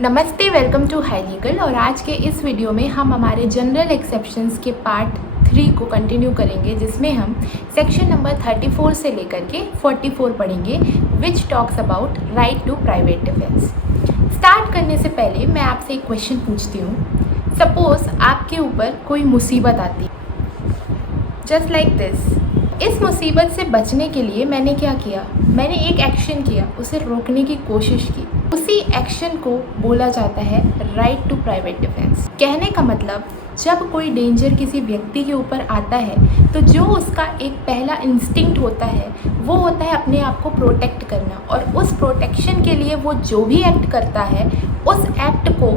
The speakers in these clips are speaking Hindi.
नमस्ते, वेलकम टू हाई लीगल। और आज के इस वीडियो में हम हमारे जनरल एक्सेप्शंस के पार्ट 3 को कंटिन्यू करेंगे, जिसमें हम सेक्शन नंबर 34 से लेकर के 44 पढ़ेंगे, which talks about right to private defence. Start करने से पहले मैं आपसे एक क्वेश्चन पूछती हूँ। सपोज आपके ऊपर कोई मुसीबत आती है, जस्ट लाइक दिस। इस मुसीबत से बचने के लिए मैंने क्या किया? मैंने एक एक्शन किया, उसे रोकने की कोशिश की। उसी एक्शन को बोला जाता है राइट टू प्राइवेट डिफेंस। कहने का मतलब, जब कोई डेंजर किसी व्यक्ति के ऊपर आता है तो जो उसका एक पहला इंस्टिंक्ट होता है वो होता है अपने आप को प्रोटेक्ट करना, और उस प्रोटेक्शन के लिए वो जो भी एक्ट करता है उस एक्ट को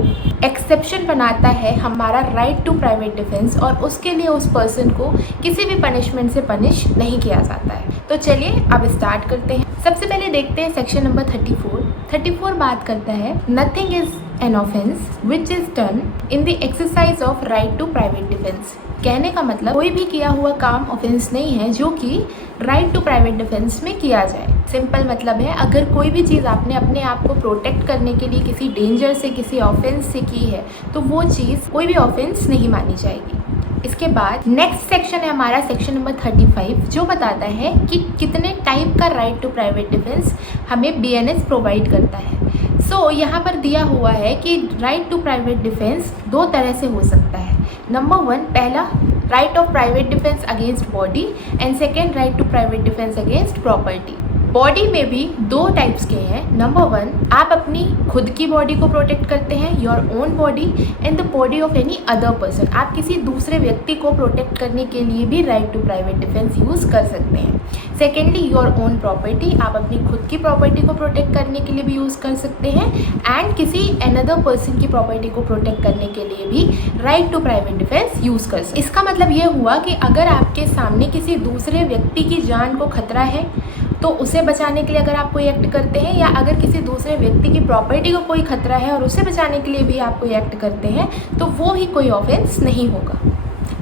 एक्सेप्शन बनाता है हमारा राइट टू प्राइवेट डिफेंस, और उसके लिए उस पर्सन को किसी भी पनिशमेंट से पनिश नहीं किया जाता है। तो चलिए अब स्टार्ट करते हैं। सबसे पहले देखते हैं सेक्शन नंबर 34 बात करता है nothing is an offence which is done in the exercise of right to private defence. कहने का मतलब, कोई भी किया हुआ काम ऑफेंस नहीं है जो कि राइट टू प्राइवेट डिफेंस में किया जाए। सिंपल मतलब है, अगर कोई भी चीज़ आपने अपने आप को प्रोटेक्ट करने के लिए किसी डेंजर से, किसी ऑफेंस से की है, तो वो चीज़ कोई भी ऑफेंस नहीं मानी जाएगी। इसके बाद नेक्स्ट सेक्शन है हमारा सेक्शन नंबर 35, जो बताता है कि कितने टाइप का राइट टू प्राइवेट डिफेंस हमें BNS प्रोवाइड करता है। यहाँ पर दिया हुआ है कि राइट टू प्राइवेट डिफेंस दो तरह से हो सकता है। नंबर 1, पहला right of private defence against body, and second right to private defence against property. Body में भी दो टाइप्स के हैं। नंबर 1, आप अपनी खुद की बॉडी को प्रोटेक्ट करते हैं, your own body and the body of any other person. आप किसी दूसरे व्यक्ति को प्रोटेक्ट करने के लिए भी right to private defence use कर सकते हैं। सेकेंडली, योर ओन प्रॉपर्टी, आप अपनी खुद की प्रॉपर्टी को प्रोटेक्ट करने के लिए भी यूज़ कर सकते हैं, एंड किसी अनदर पर्सन की प्रॉपर्टी को प्रोटेक्ट करने के लिए भी right to private defence use कर सकते हैं। इसका मतलब ये हुआ कि अगर आपके सामने किसी दूसरे व्यक्ति की जान को खतरा है तो उसे बचाने के लिए अगर आप कोई एक्ट करते हैं, या अगर किसी दूसरे व्यक्ति की प्रॉपर्टी को कोई खतरा है और उसे बचाने के लिए भी आप कोई एक्ट करते हैं, तो वो ही कोई ऑफेंस नहीं होगा।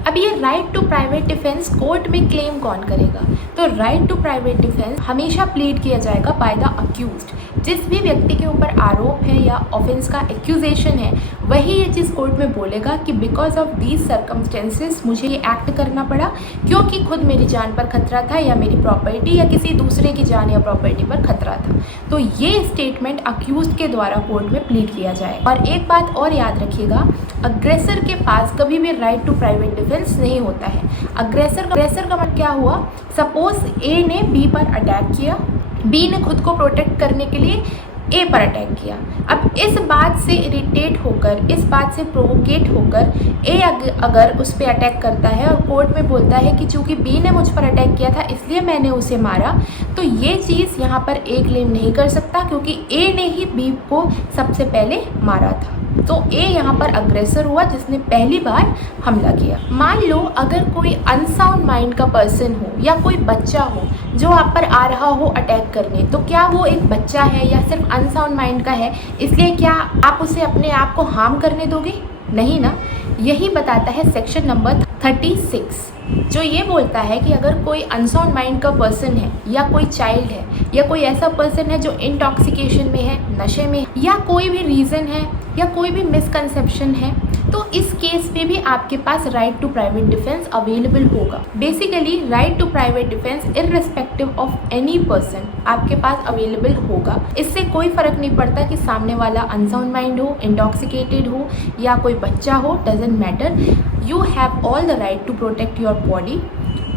अब ये right to private defence court में क्लेम कौन करेगा? तो राइट टू प्राइवेट डिफेंस हमेशा प्लीड किया जाएगा बाय द अक्यूज्ड। जिस भी व्यक्ति के ऊपर आरोप है या ऑफेंस का एक्यूजेशन है, वही ये चीज़ कोर्ट में बोलेगा कि बिकॉज ऑफ दीज सर्कमस्टेंसेस मुझे ये एक्ट करना पड़ा, क्योंकि खुद मेरी जान पर खतरा था, या मेरी प्रॉपर्टी या किसी दूसरे की जान या प्रॉपर्टी पर खतरा था। तो ये स्टेटमेंट अक्यूज्ड के द्वारा कोर्ट में प्लीड किया जाए। और एक बात और याद रखिएगा, अग्रेसर के पास कभी भी राइट टू प्राइवेट डिफेंस नहीं होता है। अग्रेसर का मतलब क्या हुआ? सपोज A ने B पर अटैक किया, B ने खुद को प्रोटेक्ट करने के लिए A पर अटैक किया। अब इस बात से इरिटेट होकर, इस बात से प्रोवोकेट होकर A अगर उस पर अटैक करता है और कोर्ट में बोलता है कि चूंकि B ने मुझ पर अटैक किया था इसलिए मैंने उसे मारा, तो ये चीज़ यहाँ पर A क्लेम नहीं कर सकता, क्योंकि A ने ही B को सबसे पहले मारा था। तो A यहाँ पर अग्रेसर हुआ जिसने पहली बार हमला किया। मान लो अगर कोई अनसाउंड माइंड का पर्सन हो या कोई बच्चा हो जो आप पर आ रहा हो अटैक करने, तो क्या वो एक बच्चा है या सिर्फ अनसाउंड माइंड का है, इसलिए क्या आप उसे अपने आप को हार्म करने दोगे? नहीं ना। यही बताता है सेक्शन नंबर 36, जो ये बोलता है कि अगर कोई अनसाउंड माइंड का पर्सन है, या कोई चाइल्ड है, या कोई ऐसा पर्सन है जो इंटॉक्सिकेशन में है, नशे में, या कोई भी रीज़न है, या कोई भी मिसकंसेप्शन है, तो इस केस में भी आपके पास right to private defence available होगा। Basically right to private defence irrespective of any person आपके पास अवेलेबल होगा। इससे कोई फ़र्क नहीं पड़ता कि सामने वाला अनसाउंड माइंड हो, इंटॉक्सिकेटेड हो, या कोई बच्चा हो, doesn't matter. You have all the right to protect your body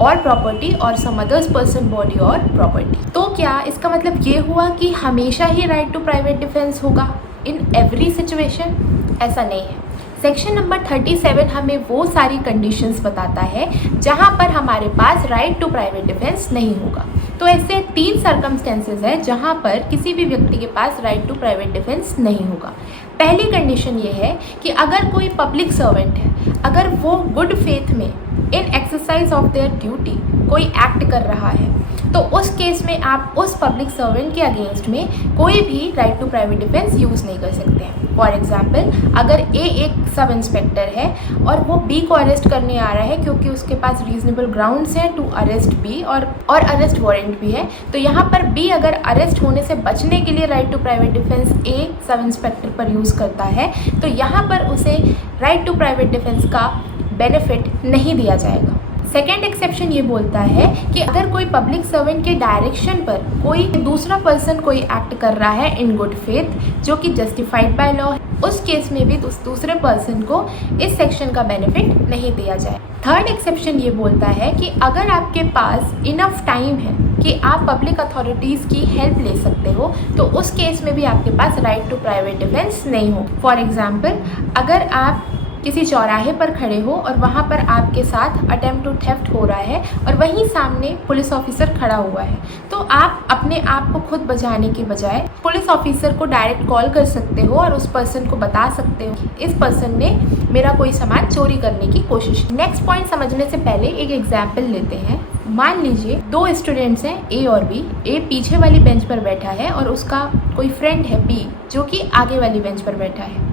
और प्रॉपर्टी और सम अदर्स पर्सन बॉडी और प्रॉपर्टी। तो क्या इसका मतलब ये हुआ कि हमेशा ही राइट टू प्राइवेट डिफेंस होगा इन एवरी सिचुएशन? ऐसा नहीं है। सेक्शन नंबर 37 हमें वो सारी कंडीशंस बताता है जहाँ पर हमारे पास राइट टू प्राइवेट डिफेंस नहीं होगा। तो ऐसे 3 सर्कमस्टेंसेज है जहाँ पर किसी भी व्यक्ति के पास राइट टू प्राइवेट डिफेंस नहीं होगा। पहली कंडीशन ये है कि अगर कोई पब्लिक सर्वेंट है, अगर वो गुड फेथ में इन एक्सरसाइज ऑफ देयर ड्यूटी कोई एक्ट कर रहा है, तो उस केस में आप उस पब्लिक सर्वेंट के अगेंस्ट में कोई भी right to private defence use नहीं कर सकते हैं। फॉर एग्जाम्पल, अगर ए एक सब इंस्पेक्टर है और वो बी को अरेस्ट करने आ रहा है क्योंकि उसके पास रीजनेबल ग्राउंड्स हैं टू अरेस्ट बी और अरेस्ट वारंट भी है, तो यहाँ पर बी अगर अरेस्ट होने से बचने के लिए right to private defence a sub inspector पर यूज़ करता है, तो यहाँ पर उसे राइट टू प्राइवेट डिफेंस का बेनिफिट नहीं दिया जाएगा। सेकेंड एक्सेप्शन ये बोलता है कि अगर कोई पब्लिक सर्वेंट के डायरेक्शन पर कोई दूसरा पर्सन कोई एक्ट कर रहा है इन गुड फेथ जो कि जस्टिफाइड बाय लॉ है, उस केस में भी उस दूसरे पर्सन को इस सेक्शन का बेनिफिट नहीं दिया जाए। थर्ड एक्सेप्शन ये बोलता है कि अगर आपके पास इनफ टाइम है कि आप पब्लिक अथॉरिटीज़ की हेल्प ले सकते हो, तो उस केस में भी आपके पास राइट टू प्राइवेट डिफेंस नहीं हो। फॉर एग्जाम्पल, अगर आप किसी चौराहे पर खड़े हो और वहाँ पर आपके साथ अटेम्प्ट टू थेफ्ट हो रहा है और वहीं सामने पुलिस ऑफिसर खड़ा हुआ है, तो आप अपने आप को खुद बचाने के बजाय पुलिस ऑफिसर को डायरेक्ट कॉल कर सकते हो और उस पर्सन को बता सकते हो कि इस पर्सन ने मेरा कोई सामान चोरी करने की कोशिश की। नेक्स्ट पॉइंट समझने से पहले एक एग्जाम्पल लेते हैं। मान लीजिए दो स्टूडेंट्स हैं ए और बी। ए पीछे वाली बेंच पर बैठा है और उसका कोई फ्रेंड है बी जो कि आगे वाली बेंच पर बैठा है।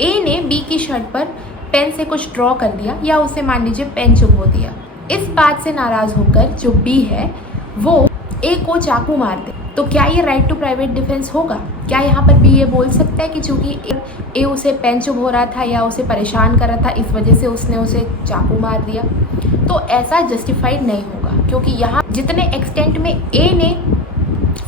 ए ने बी की शर्ट पर पेन से कुछ ड्रॉ कर दिया या उसे मान लीजिए पेन चुभो दिया। इस बात से नाराज़ होकर जो बी है वो ए को चाकू मार दे, तो क्या ये राइट टू प्राइवेट डिफेंस होगा? क्या यहाँ पर बी ये बोल सकता है कि चूँकि ए उसे पेन चुभ हो रहा था या उसे परेशान कर रहा था, इस वजह से उसने उसे चाकू मार दिया? तो ऐसा जस्टिफाइड नहीं होगा, क्योंकि यहाँ जितने एक्सटेंट में ए ने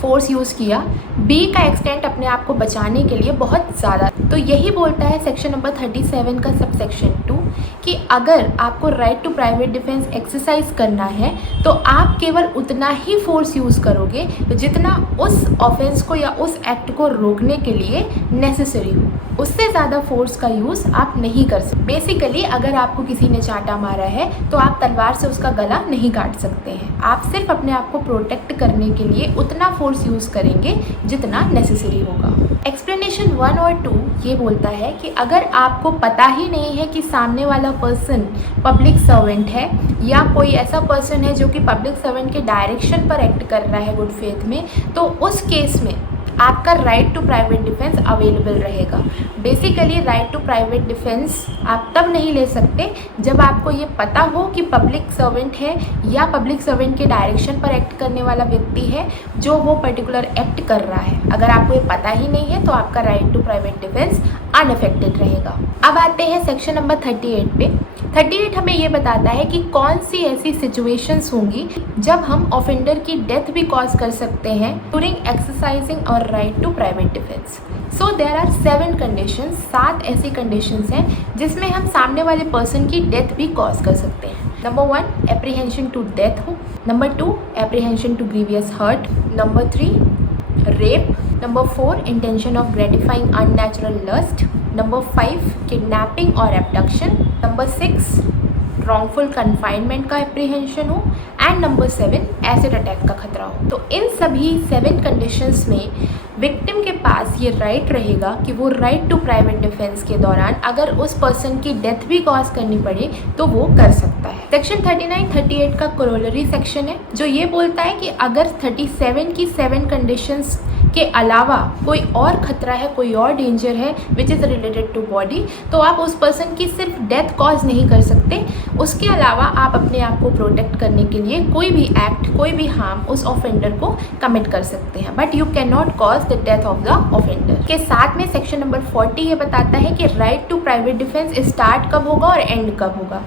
फोर्स यूज़ किया, बी का एक्सटेंट अपने आप को बचाने के लिए बहुत ज़्यादा। तो यही बोलता है सेक्शन नंबर 37 का सबसेक्शन 2 कि अगर आपको right to private defence exercise करना है तो आप केवल उतना ही फोर्स यूज़ करोगे जितना उस ऑफेंस को या उस एक्ट को रोकने के लिए नेसेसरी हो। उससे ज़्यादा फोर्स का यूज़ आप नहीं कर सकते। बेसिकली अगर आपको किसी ने चांटा मारा है तो आप तलवार से उसका गला नहीं काट सकते हैं। आप सिर्फ अपने आप को प्रोटेक्ट करने के लिए उतना फोर्स यूज़ करेंगे जितना नेसेसरी होगा। एक्सप्लेनेशन 1 और 2 ये बोलता है कि अगर आपको पता ही नहीं है कि सामने वाला पर्सन पब्लिक सर्वेंट है या कोई ऐसा पर्सन है जो कि पब्लिक सर्वेंट के डायरेक्शन पर एक्ट कर रहा है गुड फेथ में, तो उस केस में आपका right to private defence available रहेगा। Basically right to private defence आप तब नहीं ले सकते जब आपको ये पता हो कि पब्लिक सर्वेंट है या पब्लिक सर्वेंट के डायरेक्शन पर एक्ट करने वाला व्यक्ति है जो वो पर्टिकुलर एक्ट कर रहा है। अगर आपको ये पता ही नहीं है तो आपका right to private defence unaffected रहेगा। अब आते हैं सेक्शन नंबर 38 पे। 38 हमें ये बताता है कि कौन सी ऐसी सिचुएशंस होंगी जब हम ऑफेंडर की डेथ भी कॉज कर सकते हैं ड्यूरिंग एक्सरसाइजिंग और right to private defence. So there are 7 conditions, 7 ऐसी कंडीशंस हैं जिसमें हम सामने वाले पर्सन की डेथ भी कॉज कर सकते हैं। नंबर 1 एप्रीहेंशन टू डेथ हो, number 2 apprehension to grievous hurt, number 3 rape, number 4 intention of gratifying unnatural lust, number 5 kidnapping और एब्डक्शन, नंबर 6 रॉन्गफुल कन्फाइनमेंट का एप्रीहेंशन हो एंड नंबर 7 एसिड अटैक का खतरा हो। तो इन सभी 7 कंडीशंस में विक्टिम के पास ये राइट रहेगा कि वो राइट टू प्राइवेट डिफेंस के दौरान अगर उस पर्सन की डेथ भी कॉज करनी पड़े तो वो कर सकता है। सेक्शन 39-38 का कोरोलरी सेक्शन है जो ये बोलता है कि अगर 37 की 7 कंडीशंस के अलावा कोई और खतरा है, कोई और डेंजर है which is related to body, तो आप उस पर्सन की सिर्फ डेथ कॉज नहीं कर सकते, उसके अलावा आप अपने आप को प्रोटेक्ट करने के लिए कोई भी एक्ट, कोई भी हार्म उस ऑफेंडर को कमिट कर सकते हैं, but you can not cause the death of the offender. के साथ में सेक्शन नंबर 40 ये बताता है कि right to private defence start कब होगा और एंड कब होगा।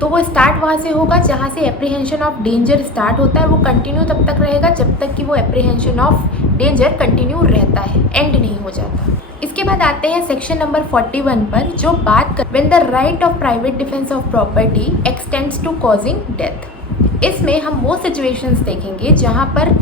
तो वो स्टार्ट वहाँ से होगा जहाँ से एप्रीहेंशन ऑफ डेंजर स्टार्ट होता है, वो कंटिन्यू तब तक रहेगा जब तक कि वो एप्रीहेंशन ऑफ डेंजर कंटिन्यू रहता है, एंड नहीं हो जाता। इसके बाद आते हैं सेक्शन नंबर 41 पर जो बात कर when the right of private defence of property extends to causing death. इसमें हम वो सिचुएशंस देखेंगे जहाँ पर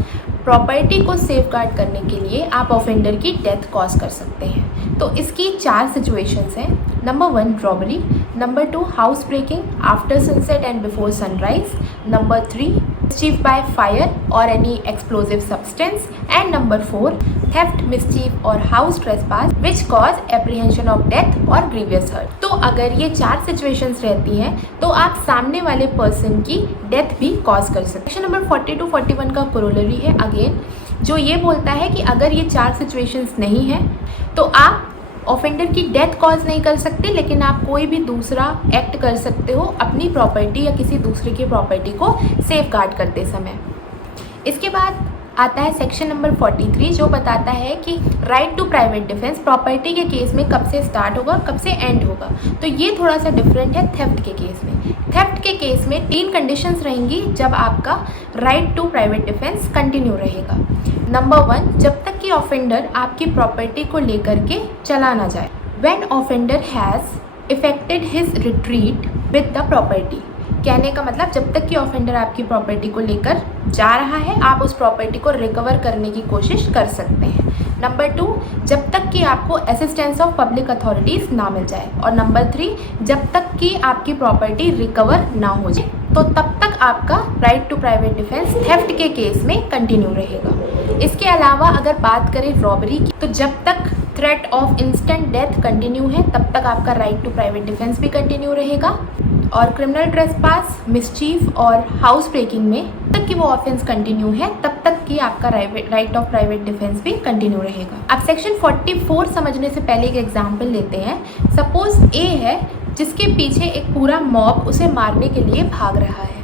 प्रॉपर्टी को सेफगार्ड करने के लिए आप ऑफेंडर की डेथ कॉज कर सकते हैं। तो इसकी 4 सिचुएशंस हैं। Number 1 robbery, number 2 house breaking after sunset and before sunrise, Number 3, mischief by fire or any explosive substance. And number 4, theft, mischief or house trespass which cause apprehension of death or grievous hurt. तो अगर ये 4 सिचुएशंस रहती हैं तो आप सामने वाले पर्सन की डेथ भी कॉज कर सकते हैं। सेक्शन नंबर 40 to 41 का कोरोलरी है अगेन, जो ये बोलता है कि अगर ये 4 सिचुएशंस नहीं हैं तो आप ऑफेंडर की डेथ कॉज नहीं कर सकते, लेकिन आप कोई भी दूसरा एक्ट कर सकते हो अपनी प्रॉपर्टी या किसी दूसरे की प्रॉपर्टी को सेफ गार्ड करते समय। इसके बाद आता है सेक्शन नंबर 43, जो बताता है कि right to private defence property के केस में कब से स्टार्ट होगा, कब से एंड होगा। तो ये थोड़ा सा डिफरेंट है थेफ्ट के केस में। थेफ्ट के केस में 3 कंडीशंस रहेंगी जब आपका right to private defence continue रहेगा। नंबर 1, जब तक कि ऑफेंडर आपकी प्रॉपर्टी को लेकर के चला ना जाए। When offender has affected his retreat with the property, कहने का मतलब जब तक कि ऑफेंडर आपकी प्रॉपर्टी को लेकर जा रहा है आप उस प्रॉपर्टी को रिकवर करने की कोशिश कर सकते हैं। नंबर 2, जब तक कि आपको असिस्टेंस ऑफ पब्लिक अथॉरिटीज़ ना मिल जाए। और नंबर 3, जब तक कि आपकी प्रॉपर्टी रिकवर ना हो जाए, तो तब तक आपका right to private defence theft के केस में कंटिन्यू रहेगा। इसके अलावा अगर बात करें रॉबरी की, तो जब तक threat of instant death continue है तब तक आपका राइट टू प्राइवेट डिफेंस भी कंटिन्यू रहेगा। और क्रिमिनल ट्रेसपास, मिसचीफ और हाउस ब्रेकिंग में तक कि वो ऑफेंस कंटिन्यू है तब तक कि आपका राइट ऑफ प्राइवेट डिफेंस भी कंटिन्यू रहेगा। अब सेक्शन 44 समझने से पहले एक एग्जांपल लेते हैं। सपोज ए है जिसके पीछे एक पूरा मॉब उसे मारने के लिए भाग रहा है।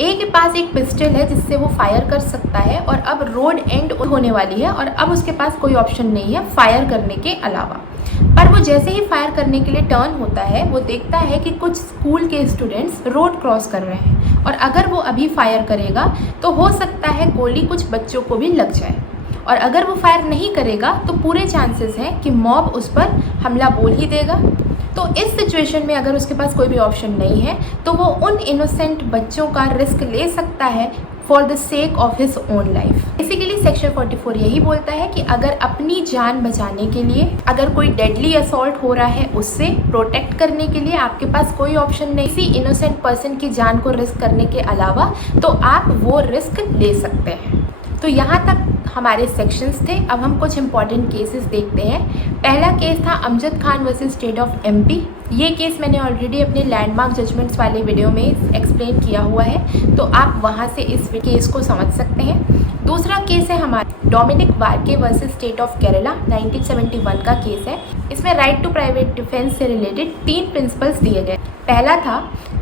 ए के पास एक पिस्टल है जिससे वो फायर कर सकता है और अब रोड एंड होने वाली है और अब उसके पास कोई ऑप्शन नहीं है फायर करने के अलावा। पर वो जैसे ही फायर करने के लिए टर्न होता है वो देखता है कि कुछ स्कूल के स्टूडेंट्स रोड क्रॉस कर रहे हैं और अगर वो अभी फायर करेगा तो हो सकता है गोली कुछ बच्चों को भी लग जाए, और अगर वो फायर नहीं करेगा तो पूरे चांसेस हैं कि मॉब उस पर हमला बोल ही देगा। तो इस सिचुएशन में अगर उसके पास कोई भी ऑप्शन नहीं है तो वो उन इनोसेंट बच्चों का रिस्क ले सकता है for the sake of his own life. Basically section 44 यही बोलता है कि अगर अपनी जान बचाने के लिए, अगर कोई डेडली असॉल्ट हो रहा है उससे प्रोटेक्ट करने के लिए आपके पास कोई ऑप्शन नहीं किसी इनोसेंट पर्सन की जान को रिस्क करने के अलावा, तो आप वो रिस्क ले सकते हैं। तो यहाँ तक हमारे सेक्शंस थे। अब हम कुछ इंपॉर्टेंट केसेस देखते हैं। पहला केस था Amjad Khan versus state of MP. ये केस मैंने ऑलरेडी अपने लैंडमार्क जजमेंट्स वाले वीडियो में एक्सप्लेन किया हुआ है, तो आप वहाँ से इस केस को समझ सकते हैं। दूसरा केस है हमारा Dominic Varkey versus state of Kerala, 1971 का केस है। इसमें राइट टू प्राइवेट डिफेंस से रिलेटेड 3 प्रिंसिपल्स दिए गए। पहला था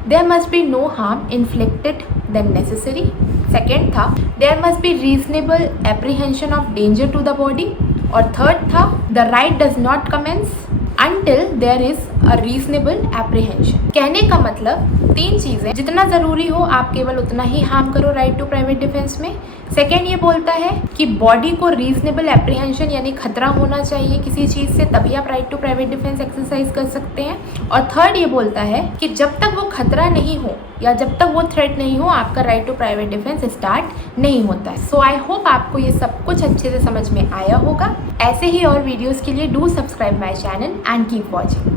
there must be no harm inflicted then necessary. Second था there must be reasonable apprehension of danger to the body. और थर्ड था the right does not commence until there is a reasonable apprehension। कहने का मतलब 3 चीज़ें, जितना ज़रूरी हो आप केवल उतना ही हार्म करो राइट टू प्राइवेट डिफेंस में। सेकेंड ये बोलता है कि बॉडी को रीजनेबल एप्रीहेंशन यानी खतरा होना चाहिए किसी चीज़ से, तभी आप right to private defence exercise कर सकते हैं। और थर्ड ये बोलता है कि जब तक वो खतरा नहीं हो या जब तक वो थ्रेट नहीं हो आपका right to private defence start नहीं होता है। सो आई होप आपको ये सब कुछ अच्छे से समझ में आया होगा। ऐसे ही और वीडियोज़ के लिए do subscribe my channel and keep watching।